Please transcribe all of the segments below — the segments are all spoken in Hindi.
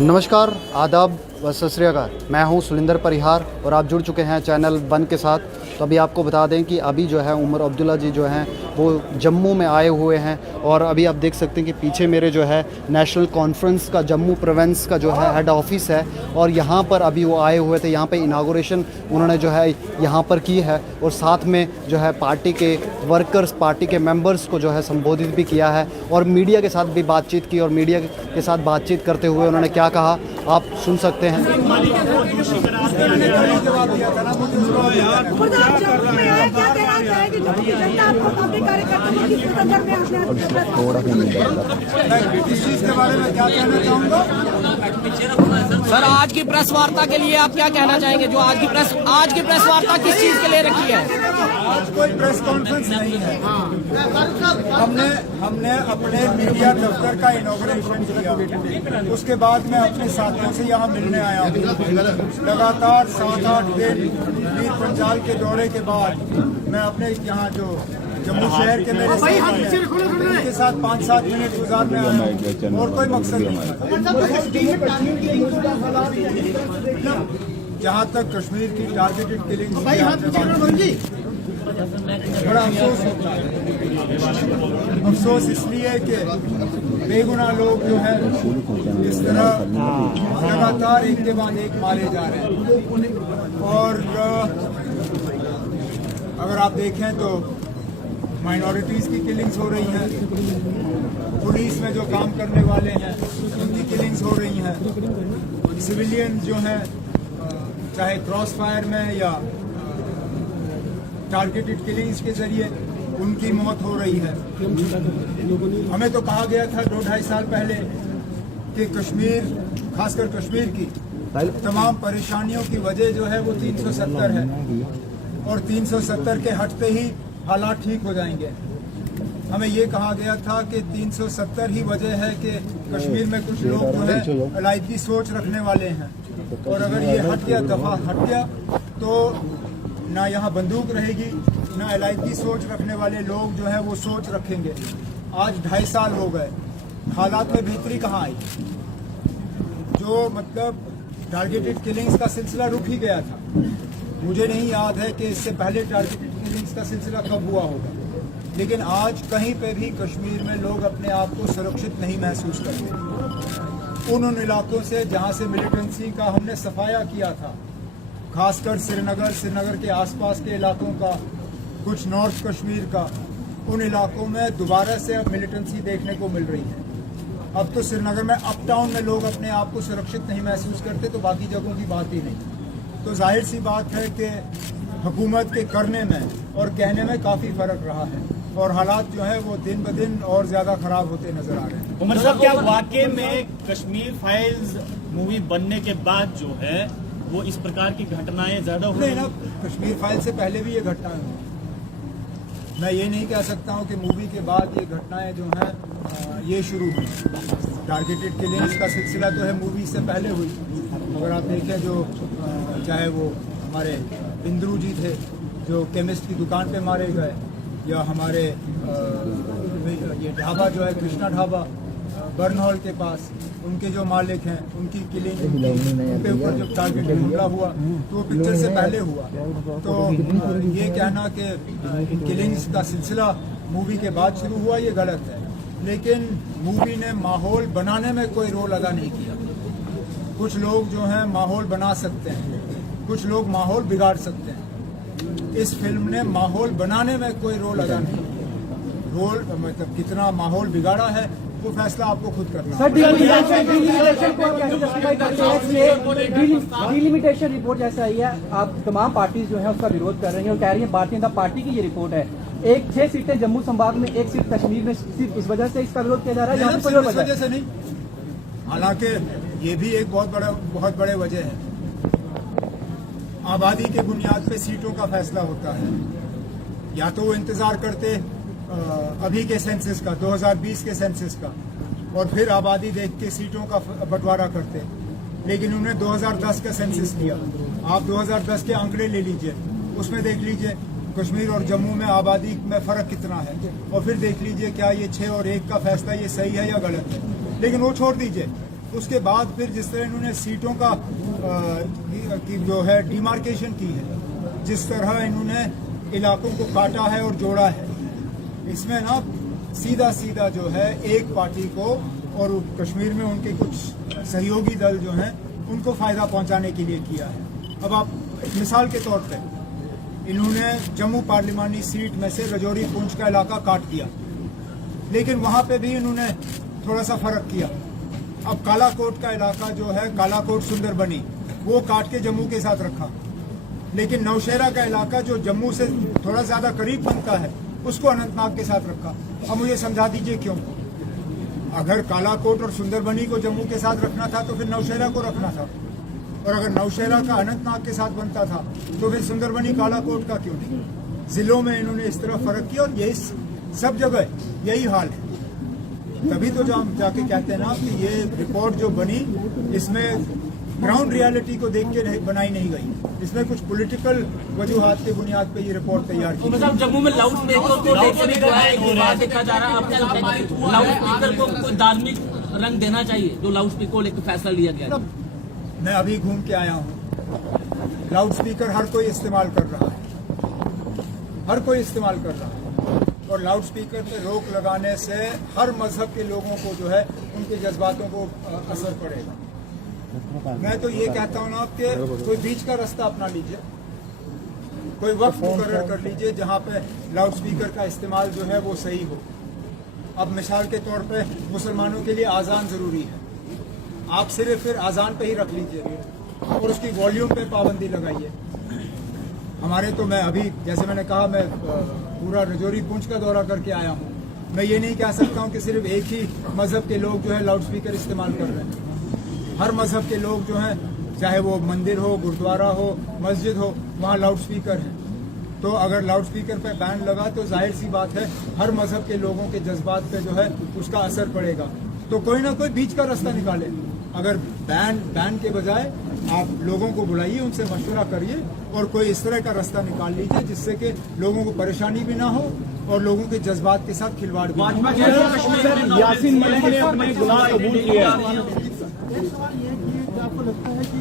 नमस्कार, आदाब व सत श्री अकाल। मैं हूं सुलिंदर परिहार और आप जुड़ चुके हैं चैनल वन के साथ। तो अभी आपको बता दें कि अभी जो है उमर अब्दुल्ला जी जो हैं वो जम्मू में आए हुए हैं और अभी आप देख सकते हैं कि पीछे मेरे जो है नेशनल कॉन्फ्रेंस का जम्मू प्रोविंस का जो है हेड ऑफिस है और यहाँ पर अभी वो आए हुए थे। यहाँ पे इनागोरेशन उन्होंने जो है यहाँ पर की है और साथ में जो है पार्टी के वर्कर्स, पार्टी के मेंबर्स को जो है संबोधित भी किया है और मीडिया के साथ भी बातचीत की। और मीडिया के साथ बातचीत करते हुए उन्होंने क्या कहा आप सुन सकते हैं। सर, आज की प्रेस वार्ता के लिए आप क्या कहना चाहेंगे? जो आज की प्रेस वार्ता किस चीज के लिए रखी है? आज कोई प्रेस कॉन्फ्रेंस नहीं है। हमने अपने मीडिया दफ्तर का इनॉग्रेशन किया, उसके बाद मैं अपने साथियों से यहाँ मिलने आया हूँ। लगातार 7-8 दिन वीर पंजाल के दौरे के बाद मैं अपने यहाँ जो जम्मू शहर के मेरे के साथ 5-7 मिनट गुजारने आया हूँ और कोई मकसद नहीं। जहाँ तक कश्मीर की टारगेटेड किलिंग, बड़ा अफसोस होता है। अफसोस इसलिए कि बेगुनाह लोग जो है इस तरह लगातार एक के बाद एक मारे जा रहे हैं। और अगर आप देखें तो माइनॉरिटीज़ की किलिंग्स हो रही हैं, पुलिस में जो काम करने वाले हैं उनकी किलिंग्स हो रही हैं, सिविलियन जो हैं चाहे क्रॉस फायर में या टारगेटेड किलिंग्स के जरिए उनकी मौत हो रही है। हमें तो कहा गया था 2-2.5 साल पहले कि कश्मीर, खासकर कश्मीर की तमाम परेशानियों की वजह जो है वो 370 है और 370 के हटते ही हालात ठीक हो जाएंगे। हमें ये कहा गया था कि 370 ही वजह है कि कश्मीर में कुछ लोग जो है अलायदी सोच रखने वाले हैं और अगर ये हट गया तो ना यहाँ बंदूक रहेगी, ना अलायदी सोच रखने वाले लोग जो है वो सोच रखेंगे। आज 2.5 साल हो गए, हालात में बेहतरी कहाँ आई? जो मतलब टारगेटेड किलिंग्स का सिलसिला रुक ही गया था। मुझे नहीं याद है कि इससे पहले टारगेटेड किलिंग्स का सिलसिला कब हुआ होगा, लेकिन आज कहीं पे भी कश्मीर में लोग अपने आप को सुरक्षित नहीं महसूस करते। उन इलाकों से जहाँ से मिलिटेंसी का हमने सफाया किया था, खासकर श्रीनगर के आसपास के इलाकों का, कुछ नॉर्थ कश्मीर का, उन इलाकों में दोबारा से अब मिलिटेंसी देखने को मिल रही है। अब तो श्रीनगर में अप टाउन में लोग अपने आप को सुरक्षित नहीं महसूस करते, तो बाकी जगहों की बात ही नहीं। तो जाहिर सी बात है कि हुकूमत के करने में और कहने में काफ़ी फ़र्क रहा है और हालात जो है वो दिन ब दिन और ज़्यादा ख़राब होते नज़र आ रहे हैं। उमर साहब, क्या वाकई में कश्मीर फाइल्स मूवी बनने के बाद जो है वो इस प्रकार की घटनाएं ज़्यादा हो रही हैं? कश्मीर फाइल से पहले भी ये घटनाएं हुई। मैं ये नहीं कह सकता हूँ कि मूवी के बाद ये घटनाएं जो हैं ये शुरू हुई। टारगेटेड किलिंग्स का सिलसिला तो है मूवी से पहले हुई। अगर आप देखें जो चाहे वो हमारे इंद्रू जी थे जो केमिस्ट की दुकान पे मारे गए, या हमारे ये ढाबा जो है कृष्णा ढाबा बर्नहॉल के पास, उनके जो मालिक हैं उनकी किलिंग, उनके ऊपर जब टारगेट हमला हुआ तो वो पिक्चर से पहले हुआ। तो ये कहना कि किलिंग्स का सिलसिला मूवी के बाद शुरू हुआ ये गलत है। लेकिन मूवी ने माहौल बनाने में कोई रोल अदा नहीं किया। कुछ लोग जो हैं माहौल बना सकते हैं, कुछ लोग माहौल बिगाड़ सकते हैं। इस फिल्म ने माहौल बनाने में कोई रोल अदा नहीं किया। रोल मतलब कितना माहौल बिगाड़ा है वो फैसला आपको खुद करना है। डिलिमिटेशन रिपोर्ट जैसा आई है, आप तमाम पार्टी जो है उसका विरोध कर रही हैं और कह रही है भारतीय जनता पार्टी की ये रिपोर्ट है। 6 सीटें जम्मू संभाग में, 1 सीट कश्मीर में, सिर्फ इस वजह से इसका विरोध किया जा रहा है। इस वजह से नहीं, हालांकि ये भी एक बहुत बड़े वजह है। आबादी के बुनियाद पे सीटों का फैसला होता है। या तो वो इंतजार करते अभी के सेंसस का, 2020 के सेंसस का, और फिर आबादी देख के सीटों का बंटवारा करते, लेकिन उन्होंने 2010 का सेंसस लिया। आप 2010 के आंकड़े ले लीजिए, उसमें देख लीजिए कश्मीर और जम्मू में आबादी में फ़र्क कितना है, और फिर देख लीजिए क्या ये 6 और 1 का फैसला ये सही है या गलत है। लेकिन वो छोड़ दीजिए, उसके बाद फिर जिस तरह इन्होंने सीटों का की जो है डिमार्केशन की है, जिस तरह इन्होंने इलाकों को काटा है और जोड़ा है, इसमें ना सीधा सीधा जो है एक पार्टी को और कश्मीर में उनके कुछ सहयोगी दल जो हैं उनको फायदा पहुंचाने के लिए किया है। अब आप मिसाल के तौर पे इन्होंने जम्मू पार्लिमानी सीट में से रजौरी पुंछ का इलाका काट दिया, लेकिन वहां पे भी इन्होंने थोड़ा सा फर्क किया। अब कालाकोट का इलाका जो है, कालाकोट सुंदरबनी, वो काट के जम्मू के साथ रखा, लेकिन नौशेरा का इलाका जो जम्मू से थोड़ा ज्यादा करीब बनता है उसको अनंतनाग के साथ रखा। अब मुझे समझा दीजिए क्यों? अगर कालाकोट और सुंदरबनी को जम्मू के साथ रखना था तो फिर नौशेरा को रखना था, और अगर नौशेरा का अनंतनाग के साथ बनता था तो फिर सुंदरबनी कालाकोट का क्यों नहीं? जिलों में इन्होंने इस तरह फर्क किया, और यही सब जगह यही हाल है। तभी तो हम जाके कहते हैं ना कि ये रिपोर्ट जो बनी, इसमें ग्राउंड रियलिटी को देख के बनाई नहीं गई, इसमें कुछ पॉलिटिकल वजूहात की बुनियाद पे ये रिपोर्ट तैयार की। मतलब जम्मू में लाउड स्पीकर को लेकर जो है एक विवाद देखा जा रहा है। आपको लगता है कि लाउड स्पीकर को कोई धार्मिक रंग देना चाहिए, जो लाउड स्पीकर को लेकर फैसला लिया गया है? मैं अभी घूम के आया हूँ, लाउड स्पीकर हर कोई इस्तेमाल कर रहा है, हर कोई इस्तेमाल कर रहा है, और लाउड स्पीकर पे रोक लगाने से हर मजहब के लोगों को जो है उनके जज्बातों को असर पड़ेगा। मैं तो ये कहता हूँ ना कि कोई बीच का रास्ता अपना लीजिए, कोई वक्त मुकर्रर कर लीजिए जहाँ पे लाउड स्पीकर का इस्तेमाल जो है वो सही हो। अब मिसाल के तौर पे मुसलमानों के लिए आज़ान ज़रूरी है, आप सिर्फ फिर आज़ान पे ही रख लीजिए और उसकी वॉल्यूम पे पाबंदी लगाइए। हमारे तो मैं अभी जैसे मैंने कहा, मैं पूरा रजौरी पुंछ का दौरा करके आया हूँ। मैं ये नहीं कह सकता हूँ कि सिर्फ एक ही मजहब के लोग जो है लाउड स्पीकर इस्तेमाल कर रहे हैं। हर मजहब के लोग जो हैं, चाहे वो मंदिर हो, गुरुद्वारा हो, मस्जिद हो, वहाँ लाउड स्पीकर है। तो अगर लाउड स्पीकर पे बैन लगा तो जाहिर सी बात है हर मजहब के लोगों के जज्बात पे जो है उसका असर पड़ेगा। तो कोई ना कोई बीच का रास्ता निकाले। अगर बैन के बजाय आप लोगों को बुलाइए, उनसे मशवरा करिए और कोई इस तरह का रास्ता निकाल लीजिए जिससे कि लोगों को परेशानी भी ना हो और लोगों के जज्बात के साथ खिलवाड़ भी ना हो। यासीन मलिक ने अपने गुनाह कबूल किया। एक सवाल ये कि आपको लगता है कि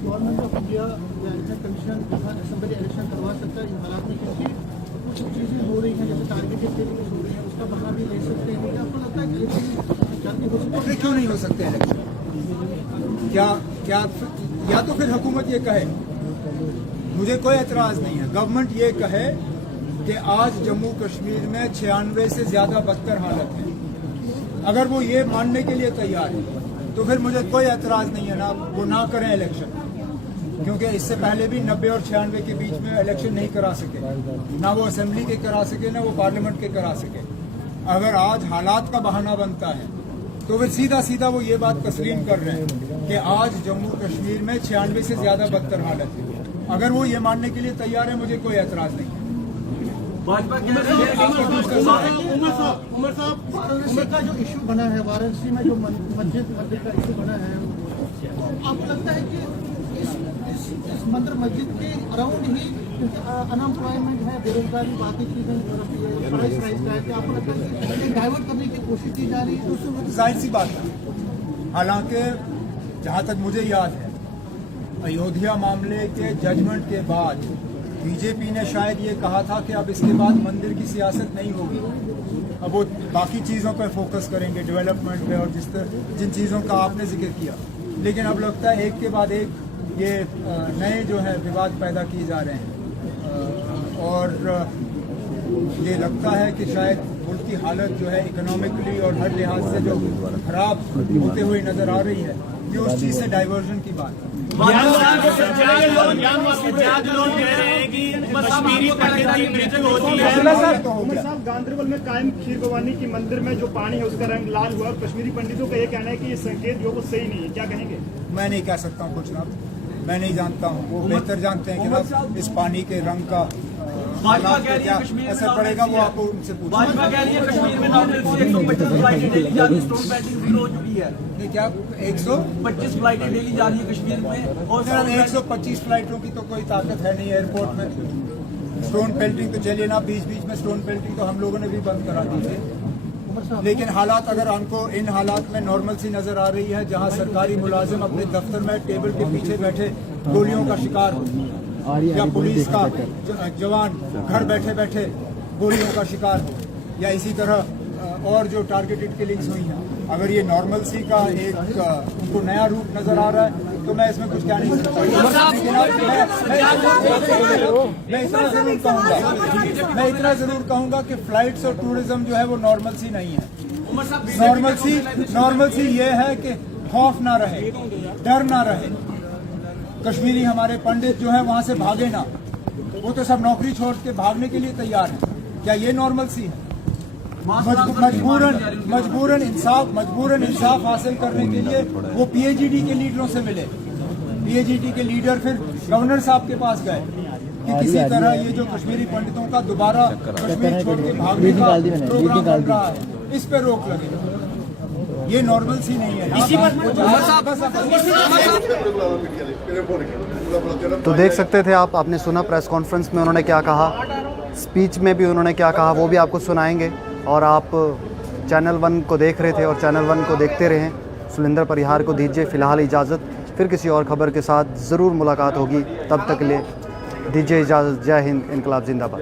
गवर्नमेंट ऑफ इंडिया या इलेक्शन कमीशन असेंबली इलेक्शन करवा सकता है इन हालात में, क्योंकि कुछ चीज़ें हो रही हैं जैसे टारगेटेड टेक्निक्स हो रही हैं, उसका बदला भी ले सकते हैं? आपको लगता है कि जल्दी हो सकता है? क्यों नहीं हो सकते इलेक्शन? क्या या तो फिर हुकूमत ये कहे, मुझे कोई एतराज़ नहीं है, गवर्नमेंट ये कहे कि आज जम्मू कश्मीर में 96 से ज़्यादा बदतर हालत है। अगर वो ये मानने के लिए तैयार है तो फिर मुझे कोई एतराज़ नहीं है, ना वो ना करें इलेक्शन, क्योंकि इससे पहले भी 90 और 96 के बीच में इलेक्शन नहीं करा सके, ना वो असेंबली के करा सके ना वो पार्लियामेंट के करा सके। अगर आज हालात का बहाना बनता है तो फिर सीधा सीधा वो ये बात तस्लीम कर रहे हैं कि आज जम्मू कश्मीर में 96 से ज़्यादा बदतर हालत है। अगर वो ये मानने के लिए तैयार है मुझे कोई एतराज़ नहीं है। उमर का जो इशू बना है, वाराणसी में जो मस्जिद का इशू बना है, तो आपको लगता है कि इस मंदिर मस्जिद के अराउंड ही अनएम्प्लॉयमेंट है, बेरोजगारी, बाकी चीजें, प्राइस राइज का है, कि आपको लगता है कि डाइवर्ट करने की कोशिश की जा रही है? तो जाहिर सी बात है, हालांकि जहाँ तक मुझे याद है अयोध्या मामले के जजमेंट के बाद बीजेपी ने शायद ये कहा था कि अब इसके बाद मंदिर की सियासत नहीं होगी, अब वो बाकी चीज़ों पर फोकस करेंगे, डेवलपमेंट पे और जिन चीज़ों का आपने जिक्र किया। लेकिन अब लगता है एक के बाद एक ये नए जो है विवाद पैदा किए जा रहे हैं और ये लगता है कि शायद मुल्क की हालत जो है इकोनॉमिकली और हर लिहाज से जो खराब होते हुए नज़र आ रही है, ये उस चीज़ से डाइवर्जन की बात है। सज्जाद लोग कह रहे हैं कि कश्मीरी पंडित की मृत्यु होती है। उमर साहब, गांधरबल में कायम खीर भवानी की मंदिर में जो पानी है उसका रंग लाल हुआ और कश्मीरी पंडितों का ये कहना है कि ये संकेत जो वो सही नहीं है, क्या कहेंगे? मैं नहीं कह सकता हूँ कुछ ना, मैं नहीं जानता हूँ, वो बेहतर जानते हैं कि ना इस पानी के रंग का हालात पे क्या असर पड़ेगा, वो आपको उनसे पूछना। भाजपा कह रही है कश्मीर में 125 फ्लाइटें डेली जा रही है, स्टोन पेल्टिंग शुरू हो चुकी है। ये क्या 125 फ्लाइटें डेली जा रही है कश्मीर में, और 125 फ्लाइटों की तो कोई ताकत है नहीं एयरपोर्ट में। स्टोन पेल्टिंग तो चलिए ना, बीच बीच में स्टोन पेल्टिंग तो हम लोगों ने भी बंद करा दी थी, लेकिन हालात अगर हमको इन हालात में नॉर्मल सी नजर आ रही है, जहां सरकारी मुलाजिम अपने दफ्तर में टेबल के पीछे बैठे गोलियों का शिकार हो, या पुलिस का जवान घर बैठे बैठे गोलियों का शिकार हो, या इसी तरह और जो टारगेटेड किलिंग्स हुई हैं, अगर ये नॉर्मल सी का एक उनको नया रूप नजर आ रहा है तो मैं इसमें कुछ क्या नहीं सकता। लेकिन मैं इतना जरूर कहूंगा कि फ्लाइट्स और टूरिज्म जो है वो नॉर्मल सी नहीं है। नॉर्मल सी ये है कि खौफ ना रहे, डर ना रहे, कश्मीरी हमारे पंडित जो है वहां से भागे ना, वो तो सब नौकरी छोड़ के भागने के लिए तैयार है। क्या ये नॉर्मल सी है? मजबूरन इंसाफ हासिल करने के लिए वो पीएचडी के लीडरों से मिले, पीएचडी के लीडर फिर गवर्नर साहब के पास गए कि किसी तरह ये जो कश्मीरी पंडितों का दोबारा कश्मीर छोड़ के भागने का प्रोग्राम बन रहा है, इस पे रोक लगे। ये नॉर्मल सी नहीं है। तो देख सकते थे आप, आपने सुना प्रेस कॉन्फ्रेंस में उन्होंने क्या कहा, स्पीच में भी उन्होंने क्या कहा, वो भी आपको सुनाएंगे। और आप चैनल 1 को देख रहे थे और चैनल 1 को देखते रहें। सुलिंदर परिहार को दीजिए फ़िलहाल इजाज़त, फिर किसी और ख़बर के साथ ज़रूर मुलाकात होगी। तब तक ले दीजिए इजाज़त। जय हिंद, इनकलाब जिंदाबाद।